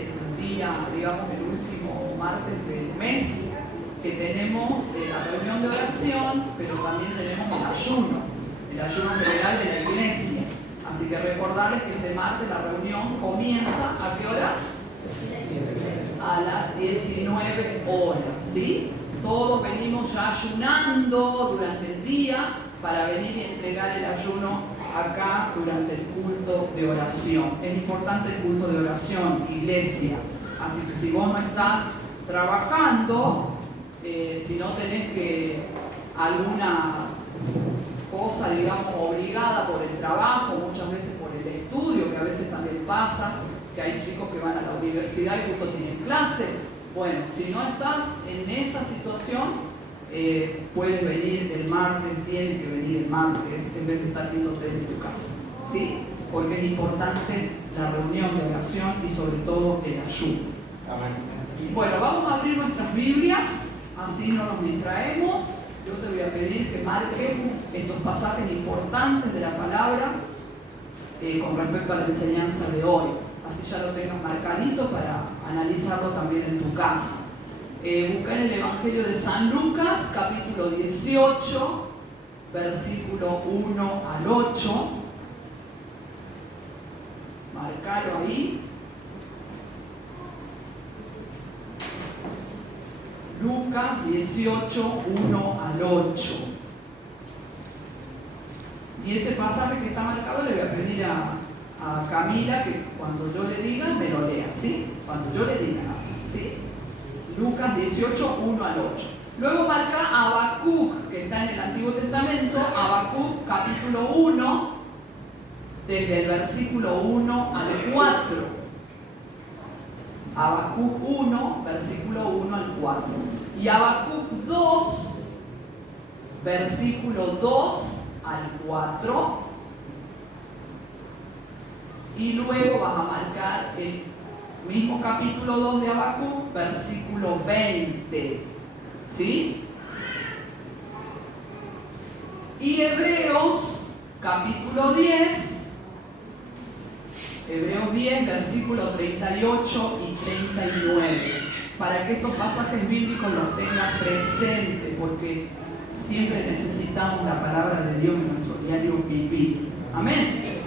el día, digamos, el último martes del mes, que tenemos la reunión de oración, pero también tenemos el ayuno general de la iglesia. Así que recordarles que este martes la reunión comienza, ¿a qué hora? A las 19 horas, ¿sí? Todos venimos ya ayunando durante el día para venir y entregar el ayuno acá durante el culto de oración. Es importante el culto de oración, iglesia. Así que si vos no estás trabajando, si no tenés alguna cosa, digamos, obligada por el trabajo, muchas veces por el estudio, que a veces también pasa, que hay chicos que van a la universidad y justo tienen clase. Bueno, si no estás en esa situación, puedes venir el martes, tienes que venir el martes en vez de estar viéndote en tu casa, ¿sí? Porque es importante la reunión de oración y sobre todo el ayuno. Amén. Bueno, vamos a abrir nuestras Biblias, así no nos distraemos. Yo te voy a pedir que marques estos pasajes importantes de la palabra con respecto a la enseñanza de hoy. Así ya lo tengas marcadito para analizarlo también en tu casa. Busca en el Evangelio de San Lucas, capítulo 18, versículo 1 al 8. Marcalo ahí. Lucas 18, 1 al 8. Y ese pasaje que está marcado le voy a pedir a Camila que cuando yo le diga me lo lea, ¿sí? Cuando yo le diga, ¿sí? Lucas 18, 1 al 8. Luego marca Habacuc, que está en el Antiguo Testamento, Habacuc capítulo 1, desde el versículo 1 al 4. Habacuc 1, versículo 1 al 4. Y Habacuc 2, versículo 2 al 4. Y luego vas a marcar el mismo capítulo 2 de Habacuc, versículo 20. ¿Sí? Y Hebreos, capítulo 10. Hebreos 10, versículos 38 y 39. Para que estos pasajes bíblicos los tengas presentes, porque siempre necesitamos la palabra de Dios en nuestro diario vivir. Amén.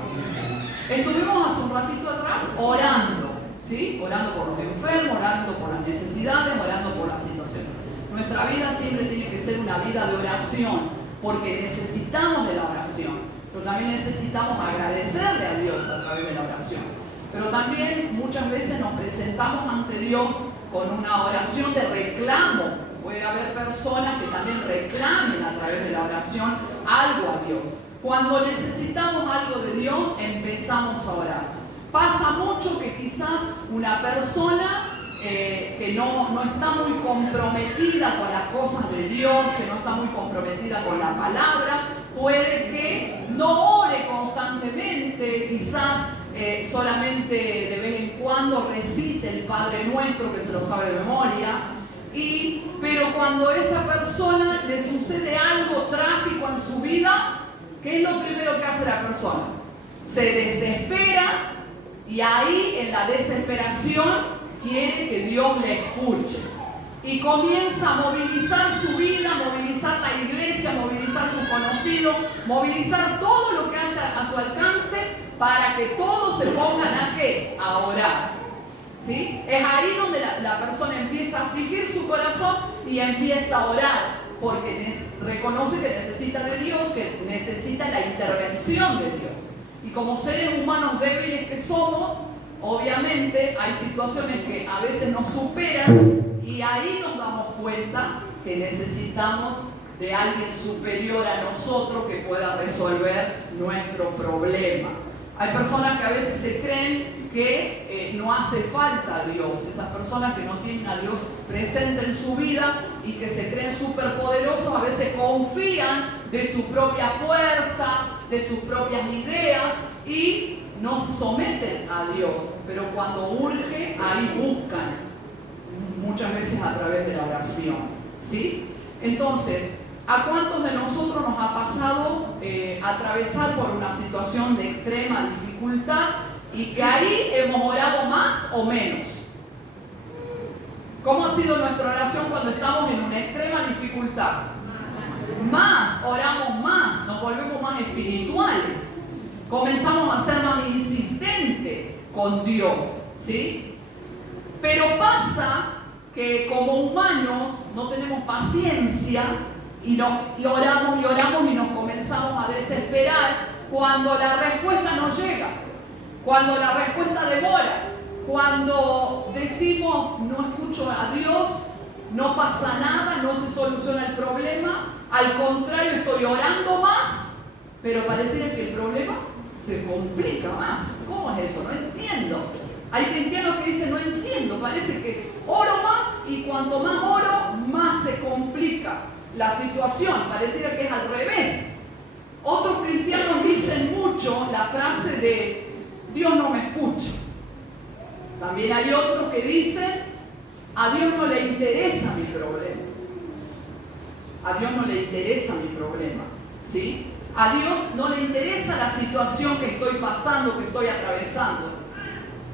Estuvimos hace un ratito atrás orando, ¿sí? Orando por los enfermos, orando por las necesidades, orando por las situaciones. Nuestra vida siempre tiene que ser una vida de oración, porque necesitamos de la oración. Pero también necesitamos agradecerle a Dios a través de la oración. Pero también muchas veces nos presentamos ante Dios con una oración de reclamo. Puede haber personas que también reclamen a través de la oración algo a Dios. Cuando necesitamos algo de Dios, empezamos a orar. Pasa mucho que quizás una persona que no está muy comprometida con las cosas de Dios, que no está muy comprometida con la palabra, puede que no ore constantemente, quizás solamente de vez en cuando recite el Padre Nuestro, que se lo sabe de memoria, pero cuando a esa persona le sucede algo trágico en su vida, ¿qué es lo primero que hace la persona? Se desespera y ahí en la desesperación quiere que Dios le escuche. Y comienza a movilizar su vida, movilizar la iglesia, movilizar sus conocidos, movilizar todo lo que haya a su alcance para que todos se pongan ¿a qué? A orar. ¿Sí? Es ahí donde la persona empieza a afligir su corazón y empieza a orar, porque reconoce que necesita de Dios, que necesita la intervención de Dios. Y como seres humanos débiles que somos, obviamente hay situaciones que a veces nos superan y ahí nos damos cuenta que necesitamos de alguien superior a nosotros que pueda resolver nuestro problema. Hay personas que a veces se creen que no hace falta a Dios, esas personas que no tienen a Dios presente en su vida y que se creen superpoderosos, a veces confían de su propia fuerza, de sus propias ideas y no se someten a Dios, pero cuando urge, ahí buscan, muchas veces a través de la oración, ¿sí? Entonces, ¿a cuántos de nosotros nos ha pasado atravesar por una situación de extrema dificultad y que ahí hemos orado más o menos? ¿Cómo ha sido nuestra oración cuando estamos en una extrema dificultad? Más, oramos más, nos volvemos más espirituales, comenzamos a ser más insistentes con Dios, ¿sí? Pero pasa que como humanos no tenemos paciencia y oramos y nos comenzamos a desesperar cuando la respuesta no llega, cuando la respuesta demora, cuando decimos no escucho a Dios, no pasa nada, no se soluciona el problema, al contrario estoy orando más, pero pareciera que el problema se complica más. ¿Cómo es eso? No entiendo. Hay cristianos que dicen no entiendo, parece que oro más y cuanto más oro, más se complica la situación, pareciera que es al revés. Otros cristianos dicen mucho la frase de Dios no me escucha. También hay otros que dicen a Dios no le interesa mi problema. A Dios no le interesa mi problema, ¿sí? A Dios no le interesa la situación que estoy pasando, que estoy atravesando.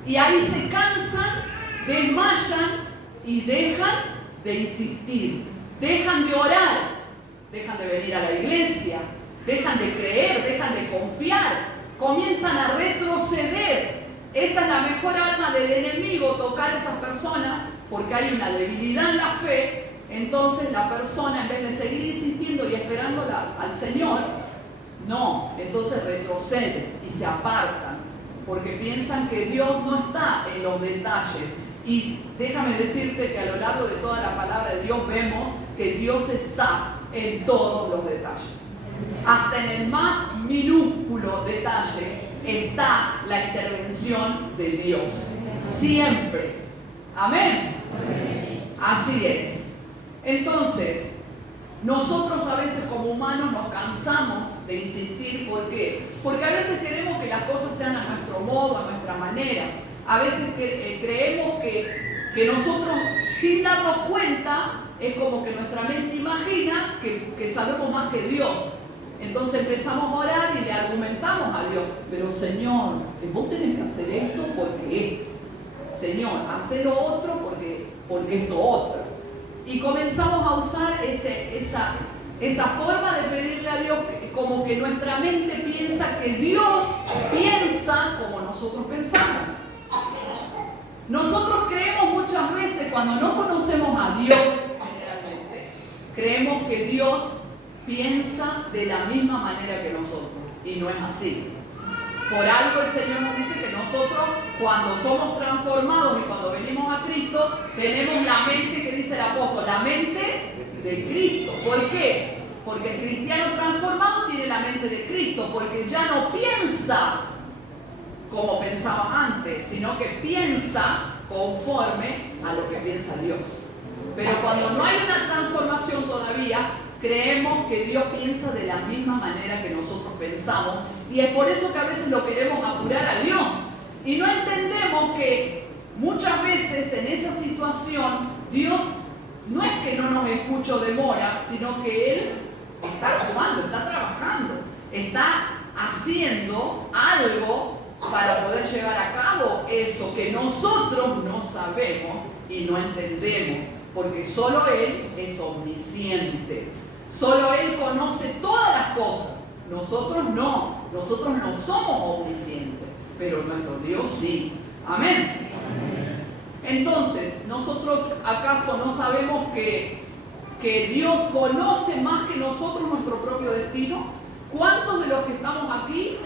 Y ahí se cansan, desmayan y dejan de insistir, dejan de orar, dejan de venir a la iglesia, dejan de creer, dejan de confiar, comienzan a retroceder. Esa es la mejor arma del enemigo, tocar a esas personas, porque hay una debilidad en la fe. Entonces la persona, en vez de seguir insistiendo y esperando al Señor, no, entonces retroceden y se apartan, porque piensan que Dios no está en los detalles. Y déjame decirte que a lo largo de toda la palabra de Dios vemos que Dios está en todos los detalles. Hasta en el más minúsculo detalle está la intervención de Dios. Siempre. Amén. Así es. Entonces, nosotros a veces como humanos nos cansamos de insistir. ¿Por qué? Porque a veces queremos que las cosas sean a nuestro modo, a nuestra manera. A veces creemos que nosotros, sin darnos cuenta, es como que nuestra mente imagina que sabemos más que Dios. Entonces empezamos a orar y le argumentamos a Dios, pero Señor, vos tenés que hacer esto porque esto. Señor, haz lo otro porque esto otro. Y comenzamos a usar esa forma de pedirle a Dios, como que nuestra mente piensa que Dios piensa como nosotros pensamos. Nosotros creemos muchas veces, cuando no conocemos a Dios, generalmente, creemos que Dios piensa de la misma manera que nosotros, y no es así. Por algo el Señor nos dice que nosotros, cuando somos transformados y cuando venimos a Cristo, tenemos la mente, que dice el apóstol, la mente de Cristo. ¿Por qué? Porque el cristiano transformado tiene la mente de Cristo, porque ya no piensa como pensaba antes, sino que piensa conforme a lo que piensa Dios. Pero cuando no hay una transformación todavía, creemos que Dios piensa de la misma manera que nosotros pensamos, y es por eso que a veces lo queremos apurar a Dios y no entendemos que muchas veces en esa situación Dios no es que no nos escuche o demora, sino que Él está actuando, está trabajando, está haciendo algo para poder llevar a cabo eso que nosotros no sabemos y no entendemos, porque solo Él es omnisciente. Solo Él conoce todas las cosas. Nosotros no somos omniscientes, pero nuestro Dios sí. Amén. Entonces, ¿nosotros acaso no sabemos que Dios conoce más que nosotros nuestro propio destino? ¿Cuántos de los que estamos aquí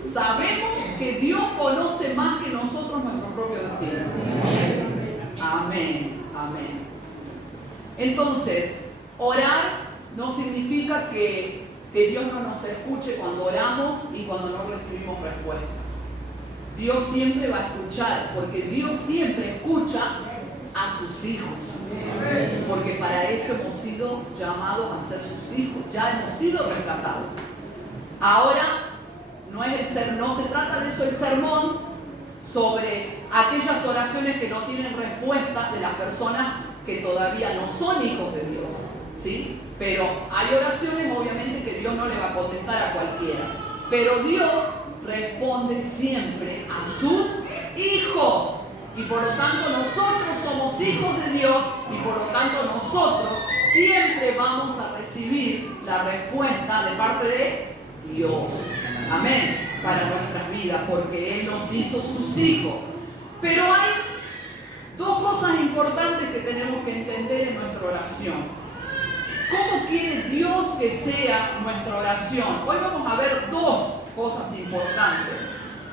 sabemos que Dios conoce más que nosotros nuestro propio destino? Amén. Amén. Entonces, orar no significa que Dios no nos escuche cuando oramos y cuando no recibimos respuesta. Dios siempre va a escuchar, porque Dios siempre escucha a sus hijos. Porque para eso hemos sido llamados a ser sus hijos, ya hemos sido rescatados. Ahora, no se trata de eso el sermón, sobre aquellas oraciones que no tienen respuesta de las personas que todavía no son hijos de Dios, ¿sí? Pero hay oraciones, obviamente, que Dios no le va a contestar a cualquiera. Pero Dios responde siempre a sus hijos. Y por lo tanto nosotros somos hijos de Dios y por lo tanto nosotros siempre vamos a recibir la respuesta de parte de Dios. Amén. Para nuestras vidas, porque Él nos hizo sus hijos. Pero hay dos cosas importantes que tenemos que entender en nuestra oración. ¿Cómo quiere Dios que sea nuestra oración? Hoy vamos a ver dos cosas importantes.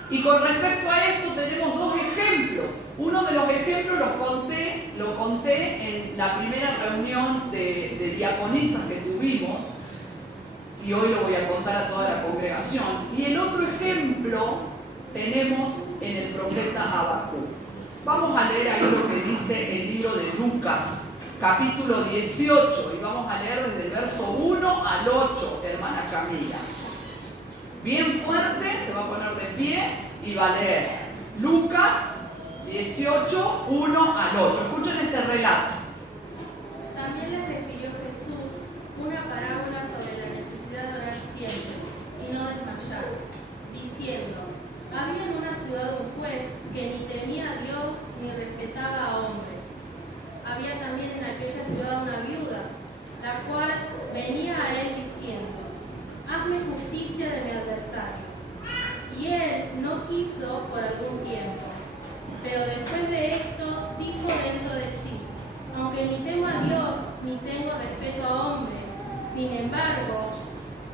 Y con respecto a esto tenemos dos ejemplos. Uno de los ejemplos lo conté en la primera reunión de diaconisas que tuvimos. Y hoy lo voy a contar a toda la congregación. Y el otro ejemplo tenemos en el profeta Habacuc. Vamos a leer ahí lo que dice el libro de Lucas, capítulo 18. Y vamos a leer desde el verso 1 al 8, hermana Camila. Bien fuerte, se va a poner de pie y va a leer Lucas 18, 1 al 8. Escuchen este relato. También les refirió Jesús una parábola sobre la necesidad de orar siempre y no desmayar, diciendo: había en una ciudad un juez que ni temía a Dios ni respetaba a hombre. Había también en aquella ciudad una viuda, la cual venía a él diciendo: hazme justicia de mi adversario. Y él no quiso por algún tiempo. Pero después de esto dijo dentro de sí: aunque ni temo a Dios ni tengo respeto a hombre, sin embargo,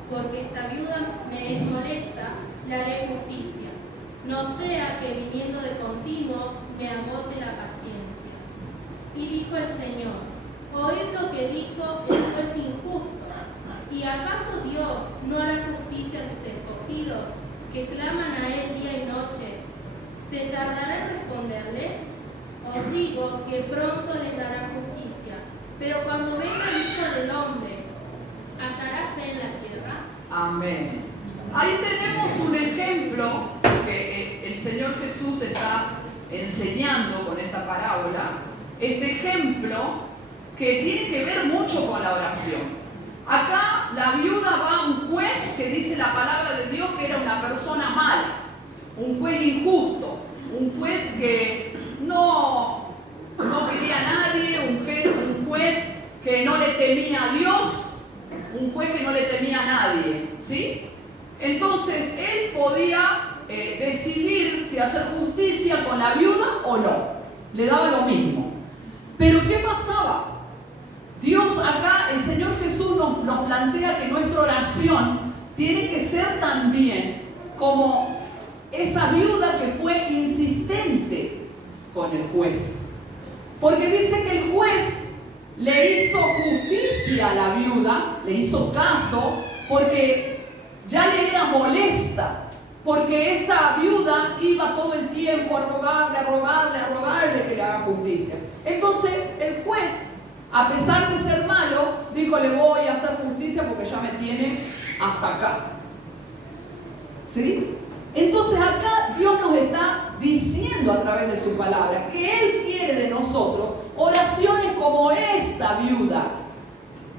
porque esta viuda me es molesta, le haré justicia, no sea que viniendo de continuo me agote la paciencia. Y dijo el Señor: oíd lo que dijo el juez injusto. ¿Y acaso Dios no hará justicia a sus escogidos, que claman a Él día y noche? ¿Se tardará en responderles? Os digo que pronto les dará justicia. Pero cuando venga el Hijo del Hombre, ¿hallará fe en la tierra? Amén. Ahí tenemos un ejemplo que el Señor Jesús está enseñando con esta parábola. Este ejemplo que tiene que ver mucho con la oración. Acá la viuda va a un juez que dice la palabra de Dios que era una persona mala, un juez injusto, un juez que no quería a nadie, un juez que no le temía a Dios, un juez que no le temía a nadie, ¿sí? Entonces él podía decidir si hacer justicia con la viuda o no, le daba lo mismo. Pero ¿qué pasaba? Dios acá, el Señor Jesús nos plantea que nuestra oración tiene que ser también como esa viuda que fue insistente con el juez. Porque dice que el juez le hizo justicia a la viuda, le hizo caso, porque ya le era molesta, porque esa viuda iba todo el tiempo a rogarle que le haga justicia. Entonces el juez, a pesar de ser malo, dijo: le voy a hacer justicia porque ya me tiene hasta acá. ¿Sí? Entonces acá Dios nos está diciendo a través de su palabra que Él quiere de nosotros oraciones como esa viuda,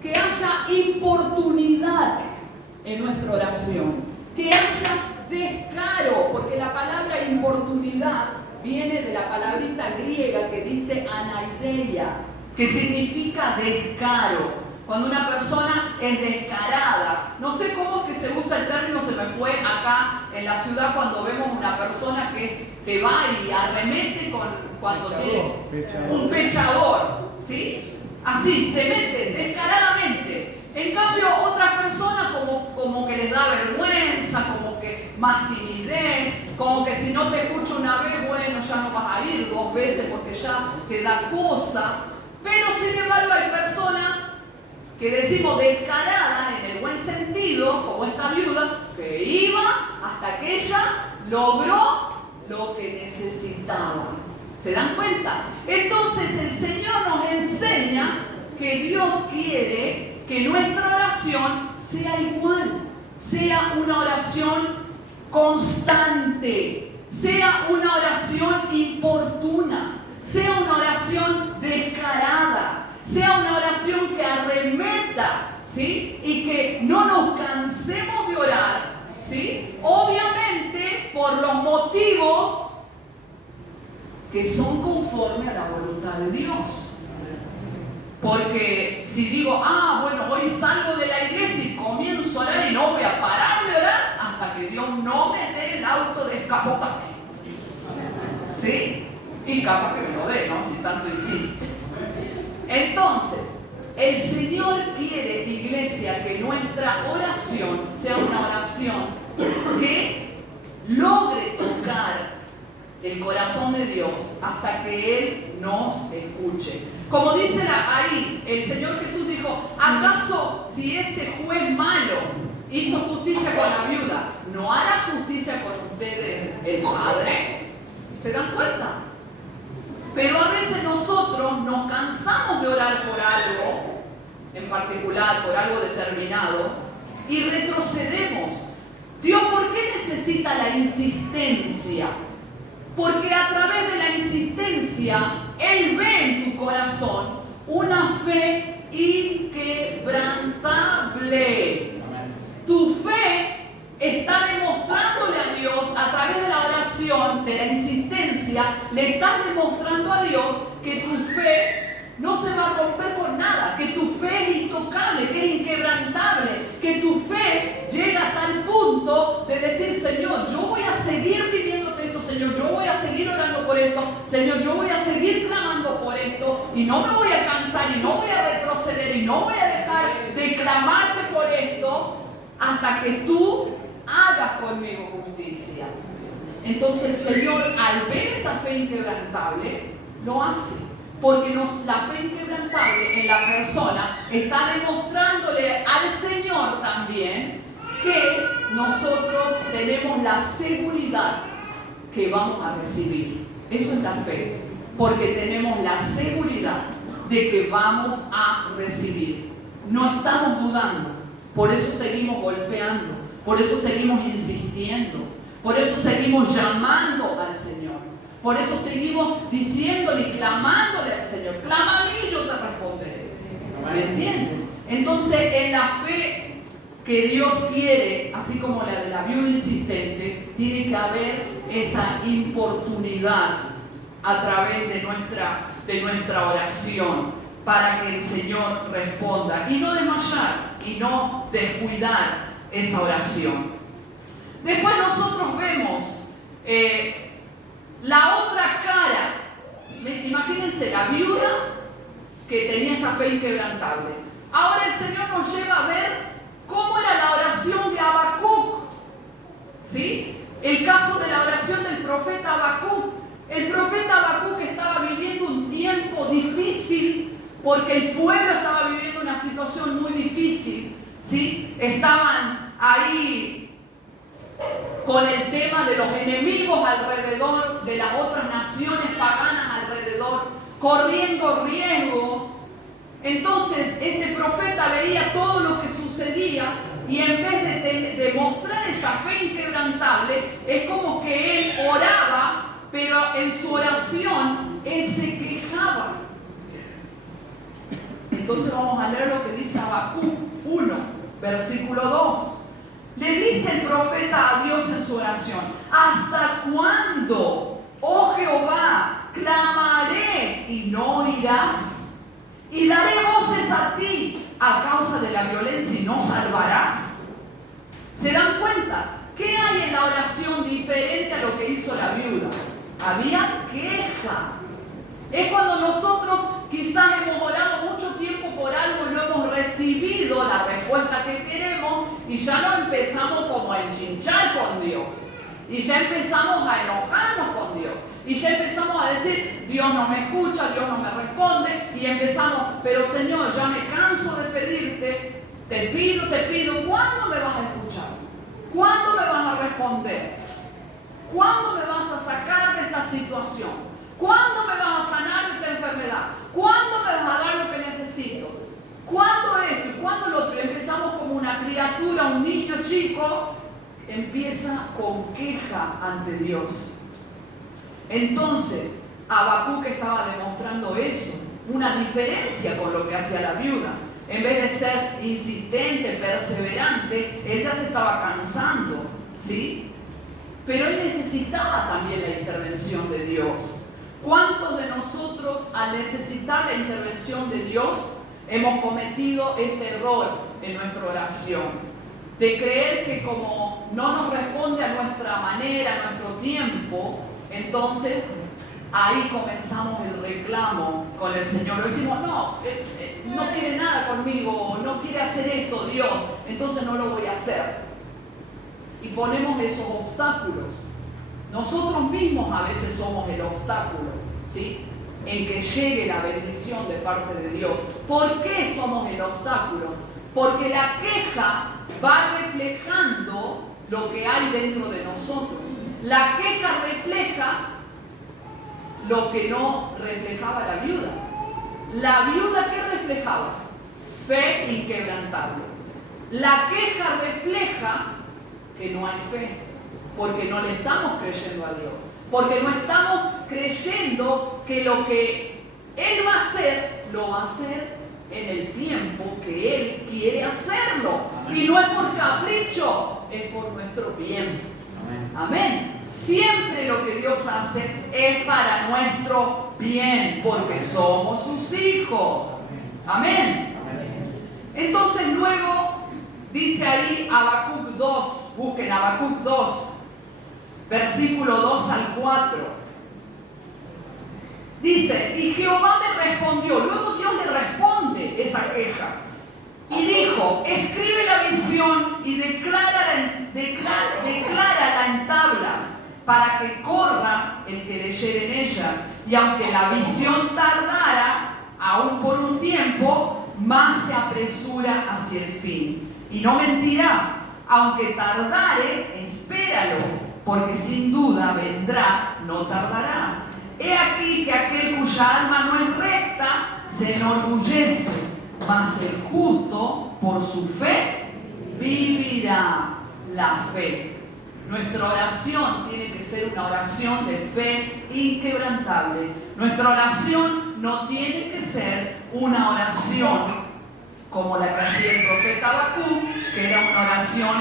que haya importunidad en nuestra oración, que haya descaro, porque la palabra importunidad viene de la palabrita griega que dice anaideia, que significa descaro. Cuando una persona es descarada, no sé cómo es que se usa el término, se me fue acá en la ciudad cuando vemos una persona que va y arremete cuando tiene un pechador, ¿sí? Así, se mete descaradamente. En cambio, otras personas como que les da vergüenza, como que más timidez, como que si no te escucho una vez, bueno, ya no vas a ir 2 veces porque ya te da cosa. Pero sin embargo hay personas que decimos descarada en el buen sentido, como esta viuda, que iba hasta que ella logró lo que necesitaba. ¿Se dan cuenta? Entonces el Señor nos enseña que Dios quiere que nuestra oración sea igual, sea una oración constante, sea una oración importuna, sea una oración descarada, sea una oración que arremeta, ¿sí? Y que no nos cansemos de orar, ¿sí? Obviamente por los motivos que son conforme a la voluntad de Dios. Porque si digo, bueno, hoy salgo de la iglesia y comienzo a orar y no voy a parar de orar hasta que Dios no me dé el auto de escapotaje. ¿Sí? Y capaz que me lo dé, ¿no? Si tanto insiste. Entonces, el Señor quiere, iglesia, que nuestra oración sea una oración que logre tocar el corazón de Dios hasta que Él nos escuche. Como dice ahí, el Señor Jesús dijo, ¿acaso si ese juez malo hizo justicia con la viuda, no hará justicia con ustedes el Padre? ¿Se dan cuenta? Pero a veces nosotros nos cansamos de orar por algo, en particular por algo determinado, y retrocedemos. Dios, ¿por qué necesita la insistencia? Porque a través de la insistencia, Él ve en tu corazón una fe inquebrantable. Tu fe está demostrándole a Dios a través de la oración, de la insistencia, le estás demostrando a Dios que tu fe no se va a romper con nada, que tu fe es intocable, que es inquebrantable, que tu fe llega hasta el punto de decir, Señor, yo voy a seguir pidiéndote esto, Señor, yo voy a seguir orando por esto, Señor, yo voy a seguir clamando por esto y no me voy a cansar y no voy a retroceder y no voy a dejar de clamarte por esto hasta que tú hagas conmigo justicia. Entonces el Señor, al ver esa fe inquebrantable, lo hace. Porque la fe inquebrantable en la persona está demostrándole al Señor también que nosotros tenemos la seguridad que vamos a recibir. Eso es la fe. Porque tenemos la seguridad de que vamos a recibir. No estamos dudando. Por eso seguimos golpeando. Por eso seguimos insistiendo. Por eso seguimos llamando al Señor. Por eso seguimos diciéndole y clamándole al Señor. Clama a mí y yo te responderé. ¿Me entienden? Entonces, en la fe que Dios quiere, así como la de la viuda insistente, tiene que haber esa importunidad a través de nuestra oración para que el Señor responda. Y no desmayar y no descuidar esa oración. Después nosotros vemos la otra cara. Imagínense la viuda que tenía esa fe inquebrantable. Ahora el Señor nos lleva a ver cómo era la oración de Habacuc. ¿Sí? El caso de la oración del profeta Habacuc. El profeta Habacuc estaba viviendo un tiempo difícil porque el pueblo estaba viviendo una situación muy difícil. ¿Sí? Estaban ahí con el tema de los enemigos alrededor, de las otras naciones paganas alrededor, corriendo riesgos. Entonces este profeta veía todo lo que sucedía y en vez de mostrar esa fe inquebrantable, es como que él oraba, pero en su oración él se quejaba. Entonces vamos a leer lo que dice Habacuc 1, versículo 2. Le dice el profeta a Dios en su oración: ¿hasta cuándo, oh Jehová, clamaré y no oirás? Y daré voces a ti a causa de la violencia y no salvarás. ¿Se dan cuenta? ¿Qué hay en la oración diferente a lo que hizo la viuda? Había queja. Es cuando nosotros quizás hemos orado mucho tiempo por algo y no hemos recibido la respuesta que queremos y ya no empezamos como a enchinchar con Dios. Y ya empezamos a enojarnos con Dios. Y ya empezamos a decir, Dios no me escucha, Dios no me responde. Y empezamos, pero Señor, ya me canso de pedirte, te pido, ¿cuándo me vas a escuchar? ¿Cuándo me vas a responder? ¿Cuándo me vas a sacar de esta situación? ¿Cuándo me vas a sanar de esta enfermedad? ¿Cuándo me vas a dar lo que necesito? ¿Cuándo esto y cuándo lo otro? Empezamos como una criatura, un niño chico, empieza con queja ante Dios. Entonces, Habacuc estaba demostrando eso, una diferencia con lo que hacía la viuda. En vez de ser insistente, perseverante, ella se estaba cansando, ¿sí? Pero él necesitaba también la intervención de Dios. ¿Cuántos de nosotros, al necesitar la intervención de Dios, hemos cometido este error en nuestra oración? De creer que como no nos responde a nuestra manera, a nuestro tiempo, entonces ahí comenzamos el reclamo con el Señor. Decimos, no quiere nada conmigo, no quiere hacer esto Dios, entonces no lo voy a hacer. Y ponemos esos obstáculos. Nosotros mismos a veces somos el obstáculo, ¿sí?, en que llegue la bendición de parte de Dios. ¿Por qué somos el obstáculo? Porque la queja va reflejando lo que hay dentro de nosotros. La queja refleja lo que no reflejaba la viuda. La viuda, ¿qué reflejaba? Fe inquebrantable. La queja refleja que no hay fe, porque no le estamos creyendo a Dios, porque no estamos creyendo que lo que Él va a hacer, lo va a hacer en el tiempo que Él quiere hacerlo. Amén. Y no es por capricho, es por nuestro bien. Amén. Amén. Siempre lo que Dios hace es para nuestro bien, porque somos sus hijos. Amén. Amén. Entonces luego dice ahí Habacuc 2, busquen Habacuc 2, versículo 2 al 4. Dice, y Jehová me respondió. Luego Dios le responde esa queja y dijo, escribe la visión y declárala en tablas, para que corra el que leyere en ella. Y aunque la visión tardara, aún por un tiempo, más se apresura hacia el fin. Y no mentirá, aunque tardare, espéralo, porque sin duda vendrá, no tardará. He aquí que aquel cuya alma no es recta se enorgullece, mas el justo por su fe vivirá. La fe. Nuestra oración tiene que ser una oración de fe inquebrantable. Nuestra oración no tiene que ser una oración como la que hacía el profeta Habacuc, que era una oración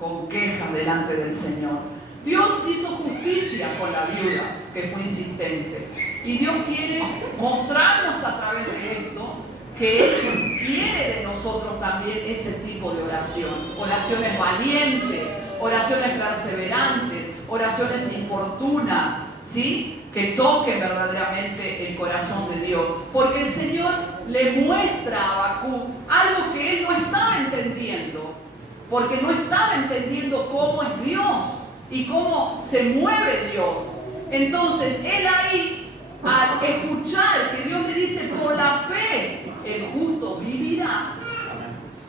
con quejas delante del Señor. Dios hizo justicia con la viuda que fue insistente. Y Dios quiere mostrarnos a través de esto que Él quiere de nosotros también ese tipo de oración. Oraciones valientes, oraciones perseverantes, oraciones importunas, ¿sí?, que toquen verdaderamente el corazón de Dios. Porque el Señor le muestra a Habacuc algo que él no estaba entendiendo. Porque no estaba entendiendo cómo es Dios y cómo se mueve Dios. Entonces, él ahí, al escuchar que Dios le dice, por la fe, el justo vivirá.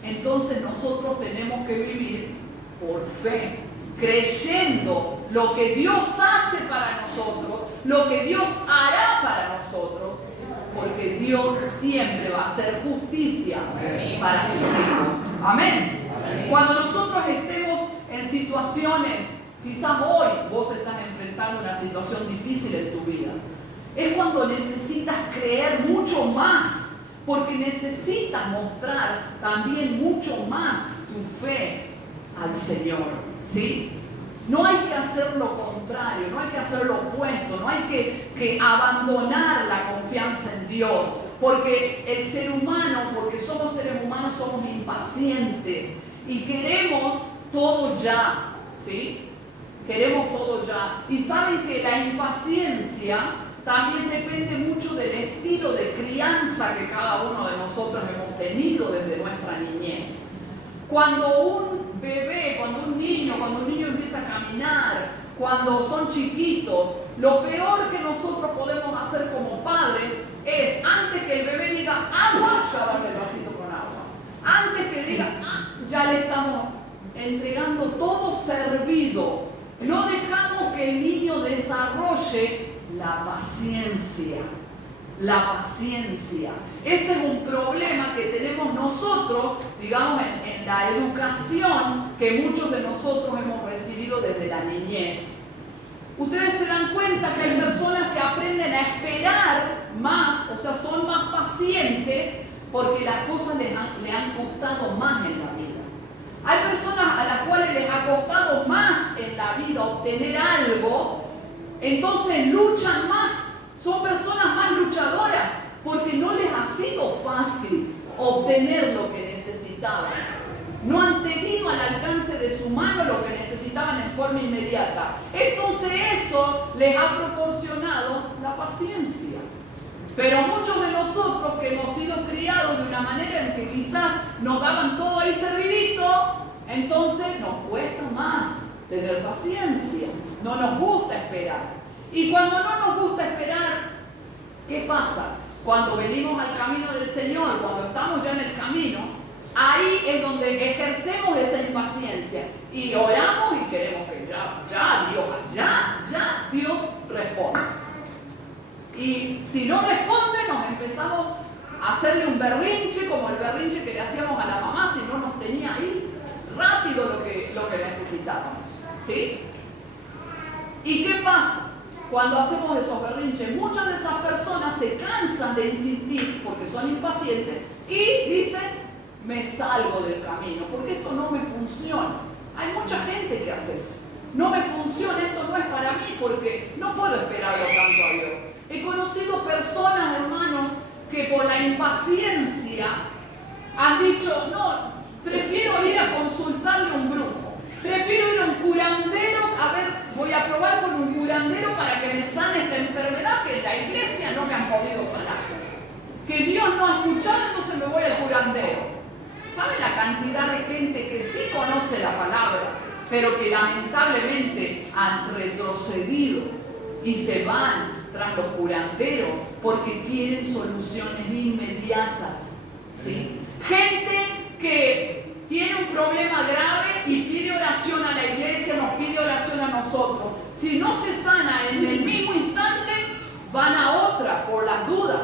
Entonces nosotros tenemos que vivir por fe, creyendo lo que Dios hace para nosotros, lo que Dios hará para nosotros, porque Dios siempre va a hacer justicia para sus hijos. Amén. Cuando nosotros estemos en situaciones, quizás hoy vos estás enfrentando una situación difícil en tu vida, es cuando necesitas creer mucho más, porque necesitas mostrar también mucho más tu fe al Señor, ¿sí? No hay que hacer lo contrario, no hay que hacer lo opuesto, no hay que abandonar la confianza en Dios, porque el ser humano, porque somos seres humanos, somos impacientes y queremos todo ya, ¿sí? Queremos todo ya. Y saben que la impaciencia también depende mucho del estilo de crianza que cada uno de nosotros hemos tenido desde nuestra niñez. Cuando un bebé, cuando un niño empieza a caminar, cuando son chiquitos, lo peor que nosotros podemos hacer como padres es, antes que el bebé diga agua, ya darle el vasito con agua. Antes que diga, ya le estamos entregando todo servido. No dejamos que el niño desarrolle la paciencia. La paciencia. Ese es un problema que tenemos nosotros, digamos, en la educación que muchos de nosotros hemos recibido desde la niñez. Ustedes se dan cuenta que hay personas que aprenden a esperar más, o sea, son más pacientes porque las cosas le han costado más en la vida. Hay personas a las cuales les ha costado más en la vida obtener algo entonces luchan más, son personas más luchadoras, porque no les ha sido fácil obtener lo que necesitaban. No han tenido al alcance de su mano lo que necesitaban en forma inmediata. Entonces eso les ha proporcionado la paciencia. Pero muchos de nosotros que hemos sido criados de una manera en que quizás nos daban todo ahí servidito, entonces nos cuesta más tener paciencia. No nos gusta esperar. Y cuando no nos gusta esperar, ¿qué pasa? Cuando venimos al camino del Señor, cuando estamos ya en el camino, ahí es donde ejercemos esa impaciencia y oramos y queremos que ya Dios responda. Y si no responde, nos empezamos a hacerle un berrinche, como el berrinche que le hacíamos a la mamá si no nos tenía ahí rápido lo que necesitábamos. ¿Sí? ¿Y qué pasa? Cuando hacemos esos berrinches, muchas de esas personas se cansan de insistir porque son impacientes y dicen, me salgo del camino, porque esto no me funciona. Hay mucha gente que hace eso. No me funciona, esto no es para mí, porque no puedo esperarlo tanto a Dios. He conocido personas, hermanos, que por la impaciencia han dicho, no, prefiero ir a consultarle a un brujo, prefiero ir a un curandero, a ver, voy a probar con un curandero para que me sane esta enfermedad que en la iglesia no me han podido sanar. Que Dios no ha escuchado, entonces me voy al curandero. ¿Saben la cantidad de gente que sí conoce la palabra, pero que lamentablemente han retrocedido y se van tras los curanderos porque quieren soluciones inmediatas? ¿Sí? Gente que tiene un problema grave y pide oración a la iglesia, nos pide oración a nosotros. Si no se sana en el mismo instante, van a otra por las dudas,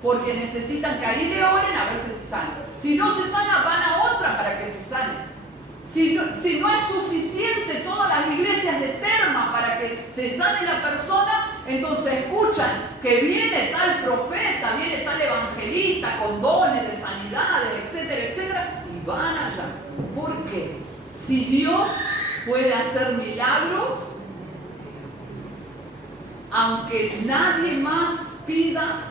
porque necesitan que ahí le oren a ver si se sana. Si no se sana, van a otra para que se sane. Si no es suficiente todas las iglesias de Terma para que se sane la persona, entonces escuchan que viene tal profeta, viene tal evangelista con dones de sanidades, etcétera, etcétera, y van allá. ¿Por qué? Si Dios puede hacer milagros, aunque nadie más pida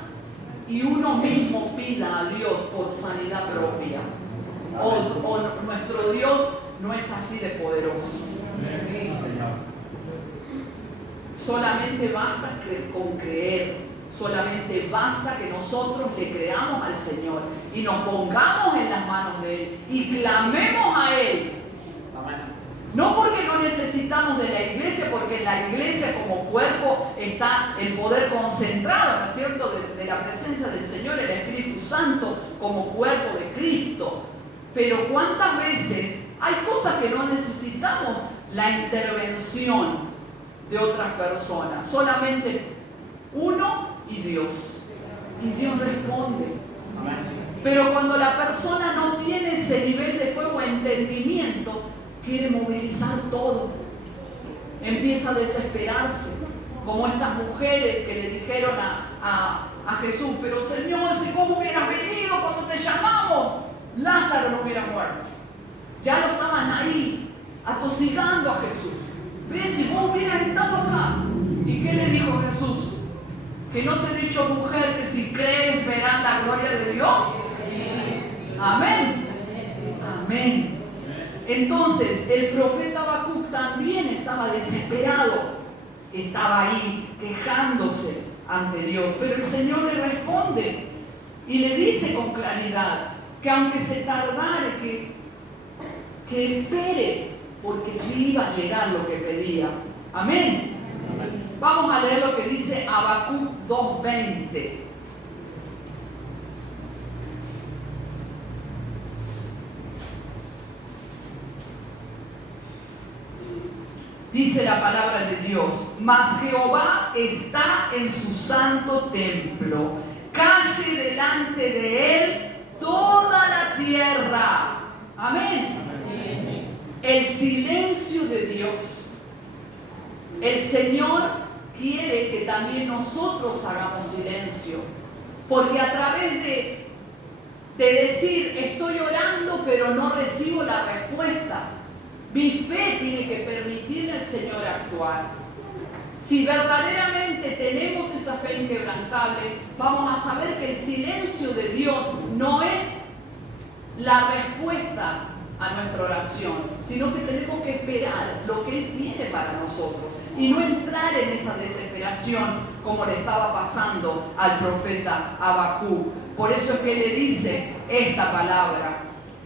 y uno mismo pida a Dios por sanidad propia, o nuestro Dios no es así de poderoso. Solamente basta con creer, solamente basta que nosotros le creamos al Señor y nos pongamos en las manos de Él y clamemos a Él. No porque no necesitamos de la iglesia, porque en la iglesia como cuerpo está el poder concentrado, ¿no es cierto?, de la presencia del Señor, el Espíritu Santo como cuerpo de Cristo. Pero ¿cuántas veces hay cosas que no necesitamos la intervención de otras personas? Solamente uno y Dios. Y Dios responde. Pero cuando la persona no tiene ese nivel de fuego e entendimiento, quiere movilizar todo. Empieza a desesperarse. Como estas mujeres que le dijeron a Jesús, pero Señor, si vos hubieras venido cuando te llamamos, Lázaro no hubiera muerto. Ya lo estaban ahí, atosigando a Jesús. ¿Ves? Si vos hubieras estado acá. ¿Y qué le dijo Jesús? Que no te he dicho, mujer, que si crees verás la gloria de Dios. Amén. Amén. Entonces, el profeta Habacuc también estaba desesperado. Estaba ahí quejándose ante Dios. Pero el Señor le responde y le dice con claridad que aunque se tardare, que espere, porque sí iba a llegar lo que pedía. Amén. Vamos a leer lo que dice Habacuc 2:20. Dice la palabra de Dios: mas Jehová está en su santo templo, calle delante de él toda la tierra. Amén. El silencio de Dios. El Señor quiere que también nosotros hagamos silencio, porque a través de decir estoy orando pero no recibo la respuesta, mi fe tiene que permitirle al Señor actuar. Si verdaderamente tenemos esa fe inquebrantable, vamos a saber que el silencio de Dios no es la respuesta a nuestra oración, sino que tenemos que esperar lo que Él tiene para nosotros y no entrar en esa desesperación como le estaba pasando al profeta Habacuc. Por eso es que le dice esta palabra.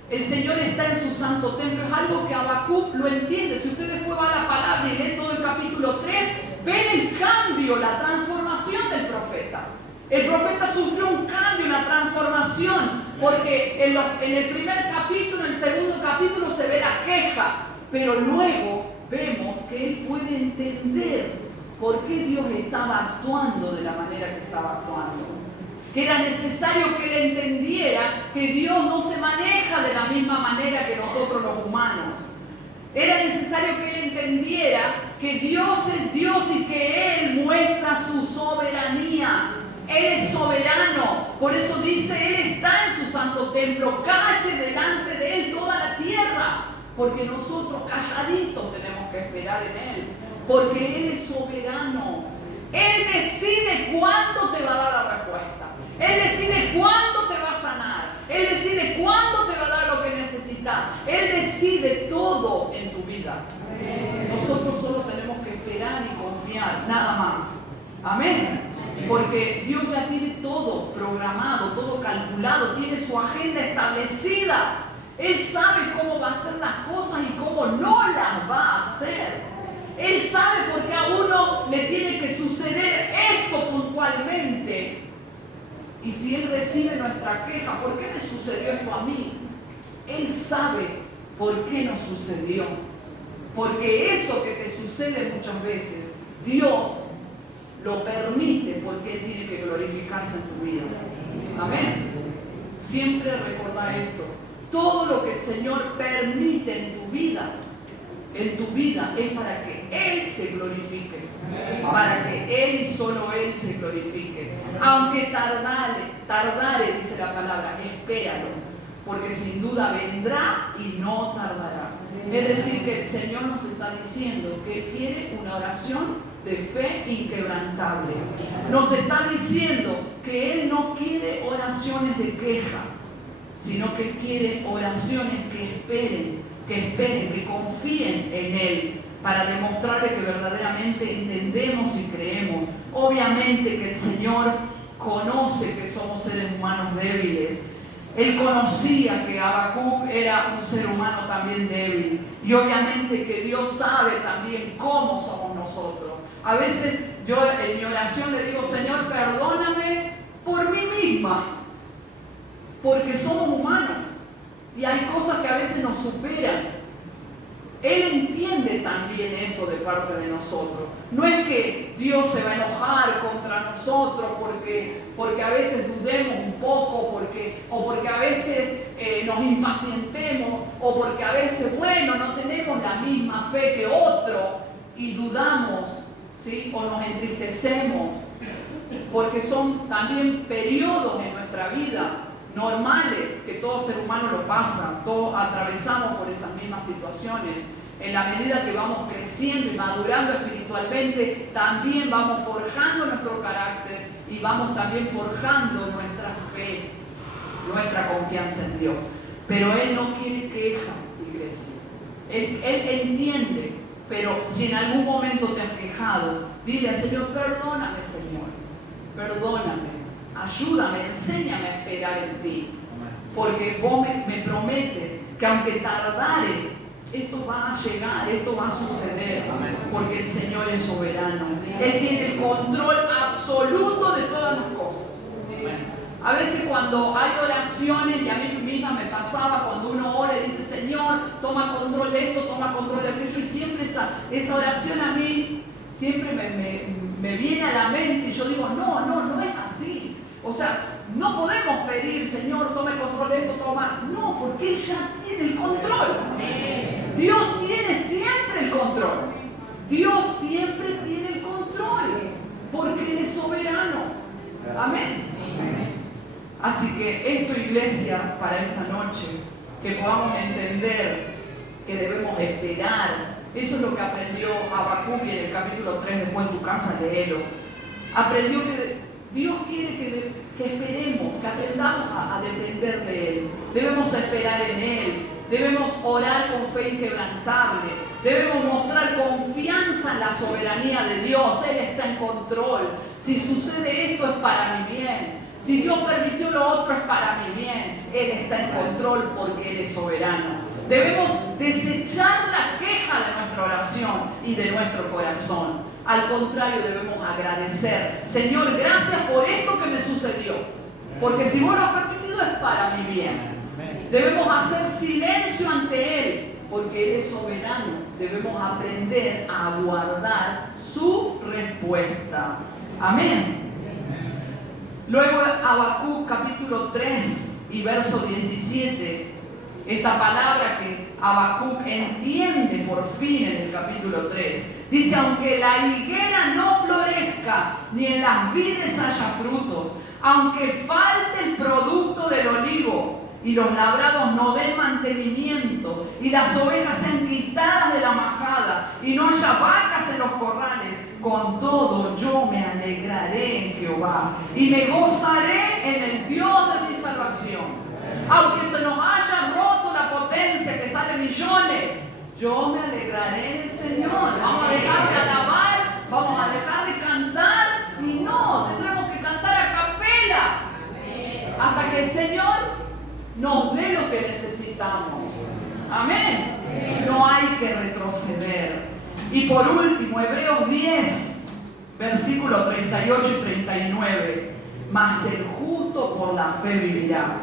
El Señor está en su santo templo. Es algo que Habacuc lo entiende. Si usted después va a la palabra y lee todo el capítulo 3, ven el cambio, la transformación del profeta. El profeta sufrió un cambio, una transformación, porque en el primer capítulo, en el segundo capítulo se ve la queja, pero luego vemos que él puede entender por qué Dios estaba actuando de la manera que estaba actuando. Que era necesario que él entendiera que Dios no se maneja de la misma manera que nosotros los humanos. Era necesario que él entendiera que Dios es Dios y que Él muestra su soberanía. Él es soberano. Por eso dice, Él está en su santo templo. Calle delante de Él toda la tierra. Porque nosotros calladitos tenemos que esperar en Él. Porque Él es soberano. Él decide cuándo te va a dar la respuesta. Él decide cuándo te va a sanar. Él decide cuándo te va a dar lo que necesitas. Él decide todo en tu vida. Nosotros solo tenemos que esperar y confiar, nada más. Amén. Porque Dios ya tiene todo programado, todo calculado, tiene su agenda establecida. Él sabe cómo va a hacer las cosas y cómo no las va a hacer. Él sabe por qué a uno le tiene que suceder esto puntualmente. Y si Él recibe nuestra queja, ¿por qué me sucedió esto a mí? Él sabe por qué nos sucedió. Porque eso que te sucede muchas veces, Dios lo permite porque Él tiene que glorificarse en tu vida. Amén. Siempre recordá esto. Todo lo que el Señor permite en tu vida es para que Él se glorifique. Para que Él y solo Él se glorifique. Aunque tardare, dice la palabra, espéralo, porque sin duda vendrá y no tardará. Es decir, que el Señor nos está diciendo que Él quiere una oración de fe inquebrantable. Nos está diciendo que Él no quiere oraciones de queja, sino que Él quiere oraciones que esperen, que confíen en Él, para demostrarle que verdaderamente entendemos y creemos. Obviamente que el Señor conoce que somos seres humanos débiles. Él conocía que Habacuc era un ser humano también débil. Y obviamente que Dios sabe también cómo somos nosotros. A veces yo en mi oración le digo, Señor, perdóname por mí misma. Porque somos humanos. Y hay cosas que a veces nos superan. Él entiende también eso de parte de nosotros. No es que Dios se va a enojar contra nosotros porque a veces dudemos un poco, o porque a veces nos impacientemos, o porque a veces, bueno, no tenemos la misma fe que otro y dudamos, ¿sí? O nos entristecemos, porque son también periodos en nuestra vida normales que todo ser humano lo pasa, todos atravesamos por esas mismas situaciones. En la medida que vamos creciendo y madurando espiritualmente, también vamos forjando nuestro carácter y vamos también forjando nuestra fe, nuestra confianza en Dios. Pero Él no quiere queja, iglesia. Él entiende, pero si en algún momento te has quejado, dile al Señor, perdóname, Señor, perdóname. Ayúdame, enséñame a esperar en ti. Porque vos me prometes que aunque tardare, esto va a llegar, esto va a suceder. Porque el Señor es soberano. Él tiene el control absoluto de todas las cosas. A veces cuando hay oraciones, y a mí misma me pasaba, cuando uno ora y dice, Señor, toma control de esto, toma control de aquello, y siempre esa oración a mí siempre me viene a la mente y yo digo, no es así. O sea, no podemos pedir, Señor, tome control de esto, toma. No, porque Él ya tiene el control. Dios tiene siempre el control. Dios siempre tiene el control, porque Él es soberano. Amén. Así que esto, iglesia, para esta noche, que podamos entender que debemos esperar Eso es lo que aprendió Habacuc en el capítulo 3, después en tu casa léelo. Aprendió que Dios quiere que esperemos, que aprendamos a depender de Él. Debemos esperar en Él. Debemos orar con fe inquebrantable. Debemos mostrar confianza en la soberanía de Dios. Él está en control. Si sucede esto es para mi bien. Si Dios permitió lo otro es para mi bien. Él está en control porque Él es soberano. Debemos desechar la queja de nuestra oración y de nuestro corazón. Al contrario, debemos agradecer. Señor, gracias por esto que me sucedió. Porque si vos lo has permitido es para mi bien. Debemos hacer silencio ante Él, porque Él es soberano. Debemos aprender a aguardar su respuesta. Amén. Luego Habacuc capítulo 3 y verso 17. Esta palabra que Habacuc entiende por fin en el capítulo 3. Dice, aunque la higuera no florezca, ni en las vides haya frutos, aunque falte el producto del olivo, y los labrados no den mantenimiento, y las ovejas sean quitadas de la majada, y no haya vacas en los corrales, con todo yo me alegraré en Jehová, y me gozaré en el Dios de mi salvación. Aunque se nos haya roto la potencia que sale millones, yo me alegraré en el Señor. Vamos a dejar de alabar, vamos a dejar de cantar, y no, tendremos que cantar a capela, hasta que el Señor nos dé lo que necesitamos. Amén. No hay que retroceder. Y por último, Hebreos 10, versículos 38 y 39. Mas el justo por la fe vivirá.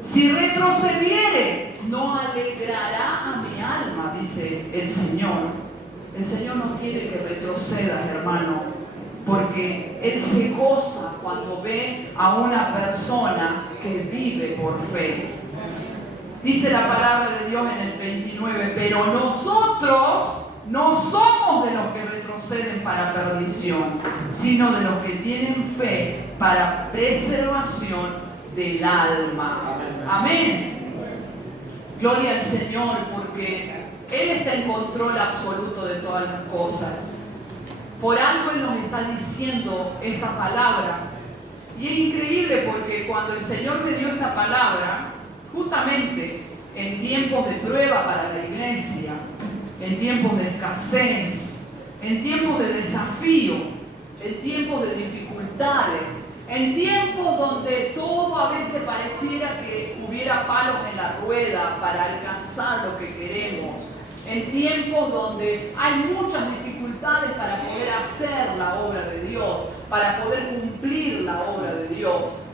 Si retrocediere, no alegrará a mi alma, dice el Señor. El Señor no quiere que retrocedas, hermano, porque Él se goza cuando ve a una persona que vive por fe. Dice la palabra de Dios en el 29, pero nosotros no somos de los que retroceden para perdición, sino de los que tienen fe para preservación del alma. Amén. Gloria al Señor, porque Él está en control absoluto de todas las cosas. Por algo Él nos está diciendo esta palabra. Y es increíble porque cuando el Señor me dio esta palabra, justamente en tiempos de prueba para la iglesia, en tiempos de escasez, en tiempos de desafío, en tiempos de dificultades, en tiempos donde todo a veces pareciera que hubiera palos en la rueda para alcanzar lo que queremos, en tiempos donde hay muchas dificultades para poder hacer la obra de Dios, para poder cumplir la obra de Dios.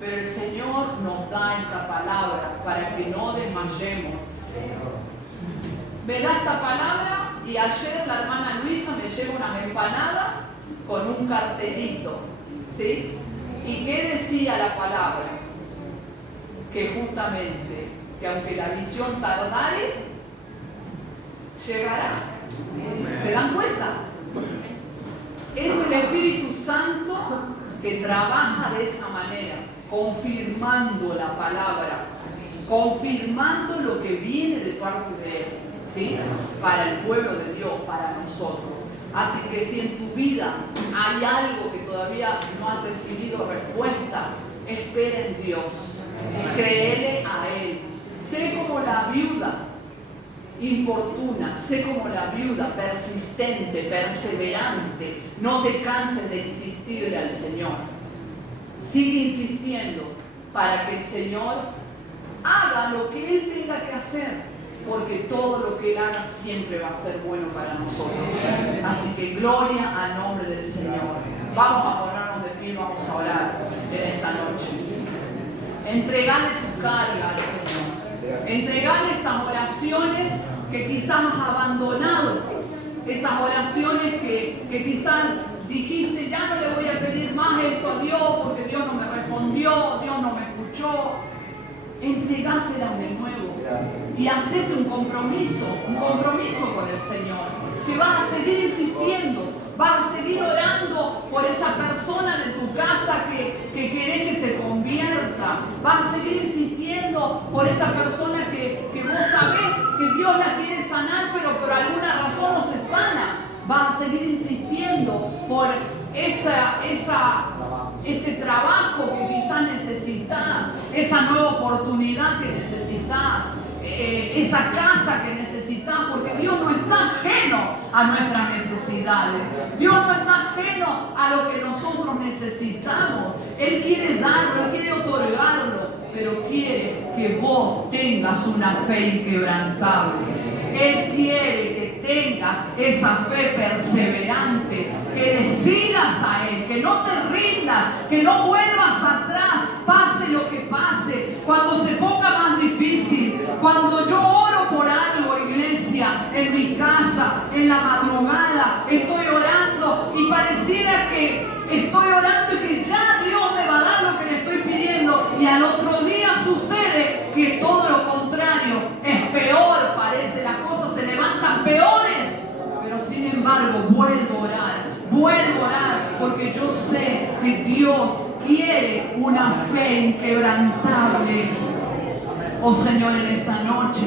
Pero el Señor nos da esta palabra para que no desmayemos. Me da esta palabra y ayer la hermana Luisa me lleva unas empanadas con un cartelito, ¿sí? ¿Y qué decía la palabra? Que justamente, que aunque la visión tardare, llegará. ¿Se dan cuenta? Es el Espíritu Santo que trabaja de esa manera, confirmando la palabra, confirmando lo que viene de parte de Él, ¿sí? Para el pueblo de Dios, para nosotros. Así que si en tu vida hay algo que todavía no has recibido respuesta, espera en Dios, créele a Él. Sé como la viuda importuna, sé como la viuda persistente, perseverante. No te canses de insistirle al Señor. Sigue insistiendo para que el Señor haga lo que Él tenga que hacer, porque todo lo que Él haga siempre va a ser bueno para nosotros. Así que gloria al nombre del Señor. Vamos a ponernos de pie, vamos a orar en esta noche. Entregale tu carga al Señor. Entregale esas oraciones que quizás has abandonado, esas oraciones que quizás dijiste, ya no le voy a pedir más esto a Dios porque Dios no me respondió, Dios no me escuchó. Entregáselas de nuevo y hacete un compromiso con el Señor, que vas a seguir insistiendo, Vas a seguir orando por esa persona de tu casa que quiere que se convierta. Vas a seguir insistiendo por esa persona que vos sabés que Dios la quiere sanar, pero por alguna razón no se sana. Vas a seguir insistiendo por ese trabajo que quizás necesitas, esa nueva oportunidad que necesitas, esa casa que necesitas, porque Dios no está ajeno a nuestras necesidades. Dios no está ajeno a lo que nosotros necesitamos. Él quiere darlo, Él quiere otorgarlo, pero quiere que vos tengas una fe inquebrantable. Él quiere que tengas esa fe perseverante, que le sigas a Él, que no te rindas, que no vuelvas atrás, pase lo que pase, cuando se ponga más difícil, cuando yo oro por algo, iglesia, en mi casa, en la madrugada, estoy orando y pareciera que estoy orando y que ya Dios me va a dar lo que le estoy pidiendo, y al otro día sucede que todo lo contrario, es peor, parece, las cosas se levantan peores, pero sin embargo vuelvo a orar, porque yo sé que Dios quiere una fe inquebrantable. Oh Señor, en esta noche